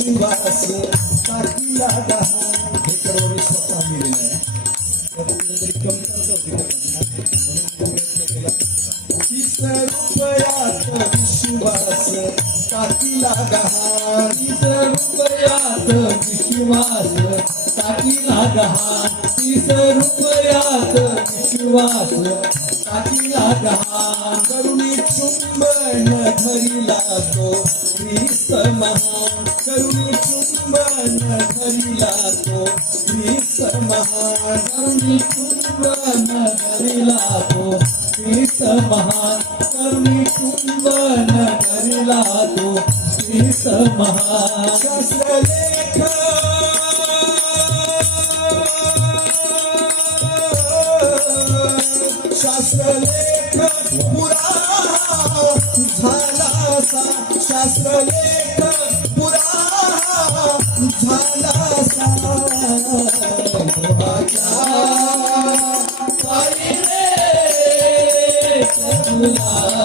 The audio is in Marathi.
विश्वास टाकीला गहाण. हे सर्व मी स्वतः लिहिलेलं आहे. तर कुठेतरी कमतरता होती म्हणून प्रयत्न केला. 30 रुपयात विश्वास टाकीला गहाण. 30 रुपयात विश्वास टाकीला गहाण. 30 रुपयात विश्वास टाकीला गहाण. करुणी चुंबन धरिला तो ख्रिस्त महान. करुणी चुंबन धरिला तो ख्रिस्त महान. करुणी चुंबन धरिला तो ख्रिस्त महान. करुणी चुंबन धरिला तो ख्रिस्त महान. शास्त्रलेख शास्त्रलेख पुरा झाला सा. शास्त्रलेख पुरा झाला सा. मोहाच्या पायी रे चढला